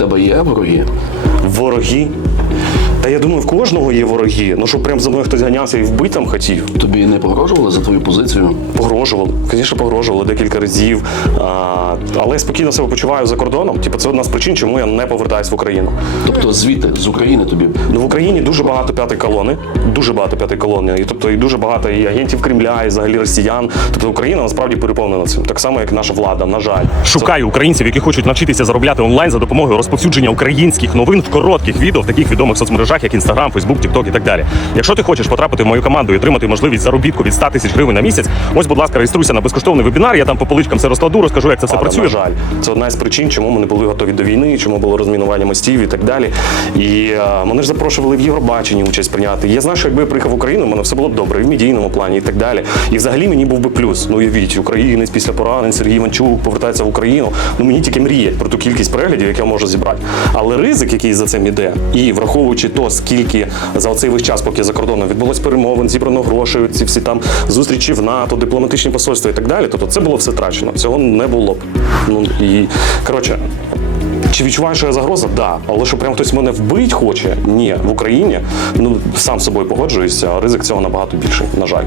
тебе є вороги? Вороги. Та я думаю, в кожного є вороги. Ну щоб прям за мною хтось ганявся і вбити там хотів. Тобі не погрожували за твою позицію? Погрожували, звісно, погрожували декілька разів. А, але я спокійно себе почуваю за кордоном. Типу, це одна з причин, чому я не повертаюсь в Україну. Тобто звідти, з України тобі. Ну в Україні дуже багато п'ятої колони, дуже багато п'ятої колони, і тобто і дуже багато і агентів Кремля, і взагалі росіян. Тобто Україна насправді переповнена цим, так само як наша влада. На жаль, Шукаю українців, які хочуть навчитися заробляти онлайн за допомогою розповсюдження українських новин в коротких відео в таких відомих соцмережах, як Instagram, Facebook, TikTok і так далі. Якщо ти хочеш потрапити в мою команду і отримати можливість заробітку від 100 тисяч гривень на місяць, ось, будь ласка, реєструйся на безкоштовний вебінар. Я там по поличкам все розкладу, розкажу, як це все Але, працює. на жаль, це одна із причин, чому ми не були готові до війни, чому було розмінування мостів і так далі. І е, мене ж запрошували в Євробаченні участь прийняти. Я знаю, що якби я приїхав в Україну, в мене все було б добре і в медійному плані, і так далі. І взагалі мені був би плюс. Ну уявіть, українець після поранень Сергій Іванчук повертається в Україну. Ну мені тільки мріять про ту кількість переглядів, яку я можу зібрати. Але ризик, який за цим іде, і враховуючи то, скільки за цей весь час, поки за кордоном відбулось перемовин, зібрано грошей, ці всі там зустрічі в НАТО, дипломатичні посольства і так далі. Тобто це було все трачено. Цього не було б. Ну і коротше. Чи відчуваю, що я загроза? Да. Але що прям хтось мене вбить хоче? Ні, в Україні ну сам з собою погоджуюся, ризик цього набагато більший, на жаль.